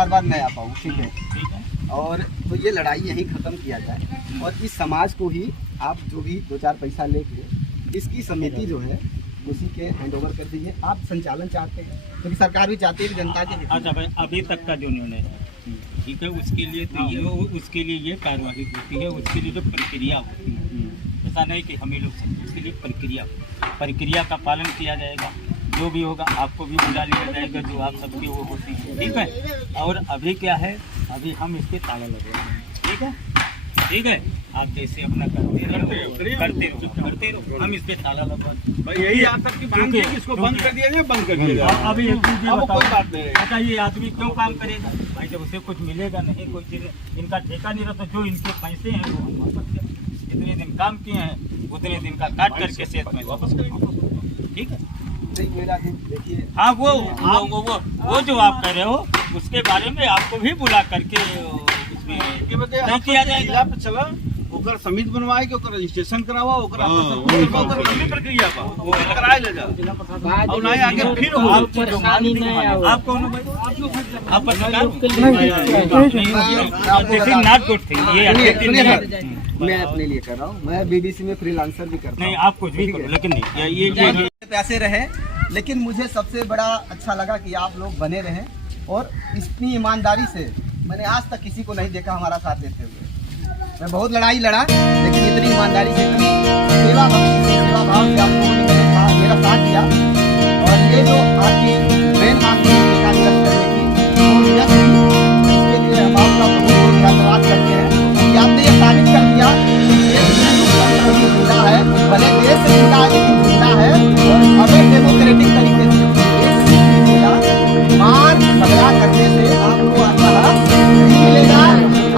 बार बार न आ पाऊँ, ठीक है। और तो ये लड़ाई यहीं ख़त्म किया जाए और इस समाज को ही आप जो भी 2-4 पैसा लेके इसकी समिति जो है उसी के हैंड ओवर कर दीजिए। आप संचालन चाहते हैं क्योंकि सरकार भी चाहती है कि जनता के। अच्छा भाई, अभी तक का जो निर्णय है, ठीक है, उसके लिए तो ये कार्यवाही होती है, उसके लिए जो प्रक्रिया होती है, ऐसा नहीं कि हम ही लोग समझे, उसके लिए प्रक्रिया का पालन किया जाएगा। जो भी होगा आपको भी बुला लिया जाएगा, जो आप सबकी वो होती है, ठीक है। और अभी क्या है, अभी हम इसके ताला लगवा रहे हैं, ठीक है, ठीक है। आप जैसे अपना करते रहो, हम इस पे ताला लगवा भाई यही आज तक की मांग है कि इसको बंद कर दिया जाए, बंद कर दिया जाए। अभी एक चीज ये कोई बात नहीं है। बताओ, ये आदमी क्यों काम करेगा भाई? जब उसे कुछ मिलेगा नहीं, कोई चीज इनका ठेका नहीं रहता, जो इनके पैसे हैं वो हम वापस करें। जितने दिन काम किए हैं उतने दिन का काट करके सेहत में वापस करेंगे, ठीक है। देखिए हाँ, वो जो आप कह रहे हो उसके बारे में आपको भी बुला करके उसमें नहीं किया जाएगा। चला ओकर समित बनवाए के ओकर रजिस्ट्रेशन करावा, ओकर ओकर लंबी प्रक्रिया बा वो कराए ले जा और नहीं आगे फिर हो आपको जो मानी नहीं आपको आप पत्रकार नॉट गुड थिंग। ये मैं अपने लिए कर रहा हूँ, मैं बीबीसी में फ्रीलांसर भी करता हूँ। नहीं, आप कुछ भी करो, लेकिन नहीं ये पैसे रहे, लेकिन मुझे सबसे बड़ा अच्छा लगा कि आप लोग बने रहें और इतनी ईमानदारी से मैंने आज तक किसी को नहीं देखा हमारा साथ देते हुए। मैं बहुत लड़ाई लड़ा, लेकिन इतनी ईमानदारी से, इतनी सेवा भक्ति से, सेवा भाव से आप लोगों ने मेरा साथ दिया। और ये जो आपकी मेन मांग करने की, इसके लिए हम आपका बहुत धन्यवाद करते हैं कि आपने ये साबित कर दिया जिंदा है, भले देश से जिंदा है लेकिन जिंदा है और हमें डेमोक्रेटिक तरीके से मार झगड़ा करने से आपको नहीं मिलेगा।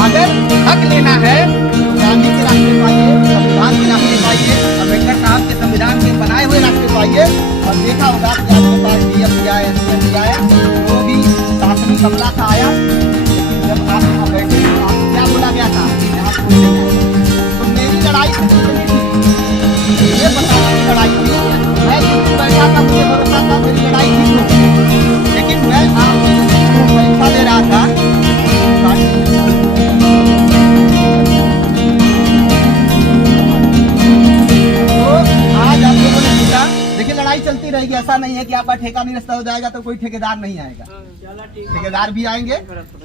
अगर हक लेना है तो गांधी के रास्ते पाइए, संविधान के रास्ते पाइए, अम्बेडकर साहब के संविधान के बनाए हुए रास्ते पाइए। और देखा होगा कि आपके पास डीएम दिया है, एसडीएम दिया है, जो भी शासनिक कमला था आया, लेकिन जब आप वहाँ बैठे तो आपको क्या बोला गया था? तो मेरी लड़ाई ये बताना की लड़ाई थी, मैं जिसकी बैठा था मुझे भरोसा था मेरी लड़ाई थी, लेकिन मैं आपको पैसा दे रहा था। तो आज आप लोगों ने पूछा, देखिए लड़ाई चलती रहेगी, ऐसा नहीं है कि आपका ठेका निरस्त हो जाएगा तो कोई ठेकेदार नहीं आएगा, ठेकेदार भी आएंगे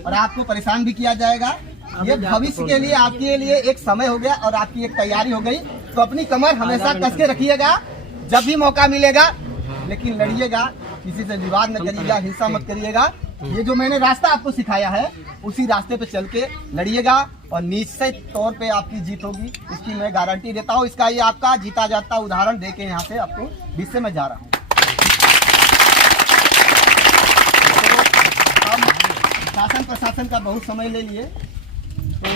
और आपको परेशान भी किया जाएगा। ये भविष्य के लिए आपके लिए एक समय हो गया और आपकी एक तैयारी हो गई, तो अपनी कमर हमेशा कस के रखिएगा, जब भी मौका मिलेगा, लेकिन लड़िएगा, किसी से विवाद न करिएगा, हिंसा मत करिएगा। ये जो मैंने रास्ता आपको सिखाया है उसी रास्ते पे चल के लड़िएगा और निश्चित तौर पे आपकी जीत होगी, इसकी मैं गारंटी देता हूँ। इसका ये आपका जीता जाता उदाहरण देके यहाँ से आपको बीच से मैं जा रहा हूँ। तो हम शासन प्रशासन का बहुत समय ले लिए, तो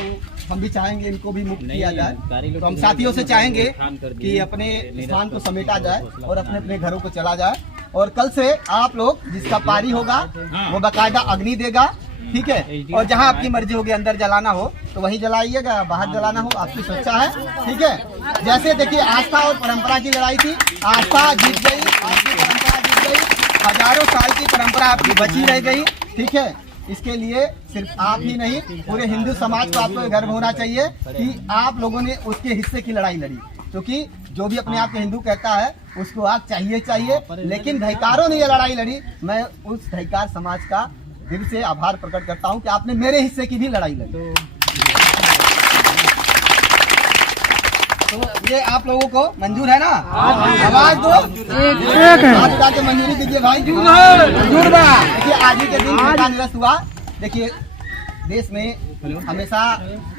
हम भी चाहेंगे इनको भी मुक्त किया जाए, तो हम साथियों से चाहेंगे कि अपने स्थान को समेटा जाए और अपने अपने घरों को चला जाए। और कल से आप लोग जिसका पारी होगा वो बाकायदा अग्नि देगा, ठीक है। और जहां आपकी मर्जी होगी अंदर जलाना हो तो वहीं जलाइएगा, बाहर जलाना हो आपकी स्वेच्छा है, ठीक है। जैसे देखिए आस्था और परंपरा की लड़ाई थी, आस्था जीत गई, आपकी परंपरा जीत गई, हजारों साल की परंपरा आपकी बची रह गई, ठीक है। इसके लिए सिर्फ आप ही नहीं, पूरे हिंदू समाज को आपको गर्व होना चाहिए कि आप लोगों ने उसके हिस्से की लड़ाई लड़ी, क्योंकि जो भी अपने आप को हिंदू कहता है उसको आग चाहिए, लेकिन धिक्कारों ने ये लड़ाई लड़ी। मैं उस धिक्कार समाज का दिल से आभार प्रकट करता हूं कि आपने मेरे हिस्से की भी लड़ाई लड़ी। तो ये आप लोगों को मंजूर है ना? आवाज दो, हाथ उठा के मंजूरी दीजिए भाई। देखिए आज ही के दिन ठेका निरस्त हुआ। देखिए देश में हमेशा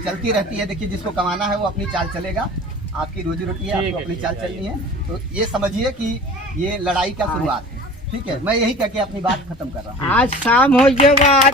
चलती रहती है, देखिए जिसको कमाना है वो अपनी चाल चलेगा, आपकी रोजी रोटी है, आपको अपनी चाल चलनी है। तो ये समझिए कि ये लड़ाई का शुरुआत है, ठीक है। मैं यही कह के अपनी बात खत्म कर रहा हूँ। आज शाम हो जाएगा।